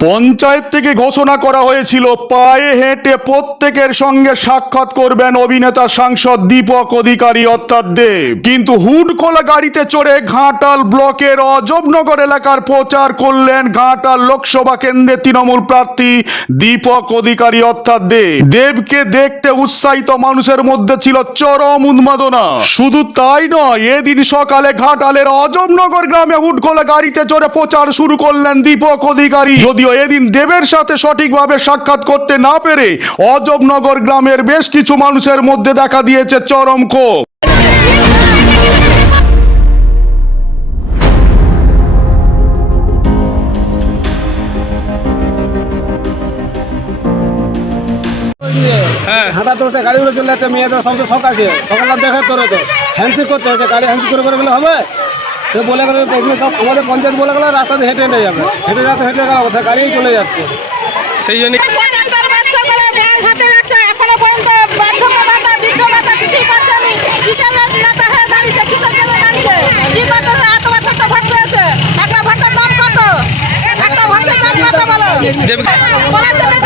পঞ্চায়েত থেকে ঘোষণা করা হয়েছিল, পায়ে হেঁটে প্রত্যেকের সঙ্গে সাক্ষাৎ করবেন অভিনেতা সাংসদ দীপক অধিকারী, অর্থাৎ দেব। কিন্তু হুড খোলা গাড়িতে চড়ে ঘাটাল ব্লকের অজবনগর এলাকার প্রচার করলেন ঘাটাল লোকসভা কেন্দ্রের তৃণমূল প্রার্থী দীপক অধিকারী, অর্থাৎ দেব। দেবকে দেখতে উৎসাহিত মানুষের মধ্যে ছিল চরম উন্মাদনা। শুধু তাই নয়, এদিন সকালে ঘাটালের অজবনগর গ্রামে হুডখোলা গাড়িতে চড়ে প্রচার শুরু করলেন দীপক অধিকারী। যদিও এদিন দেবের সাথে সঠিকভাবে সাক্ষাৎ করতে না পেরে অজবনগর গ্রামের বেশ কিছু মানুষের মধ্যে দেখা দিয়েছে চরম ক্ষোভ। হ্যাঁ। হাঁটা তোর সে গাড়িগুলো চলে যাচ্ছে মেয়েদের তো শখ আছে। সকালে দেখে তোর তো। হ্যান্ডশিপ করতে হচ্ছে গাড়ি হ্যান্ডশিপ করে করে গেলে হবে? সে বলে গেলে প্রথমে সব আমাদের পঞ্চায়েত বলে গেলে রাস্তাতে হেঁটে হেঁটে যাবে। হেঁটে যাতে হেঁটে গেল সে গাড়িই চলে যাচ্ছে। সেই জন্য পঁচাত্তর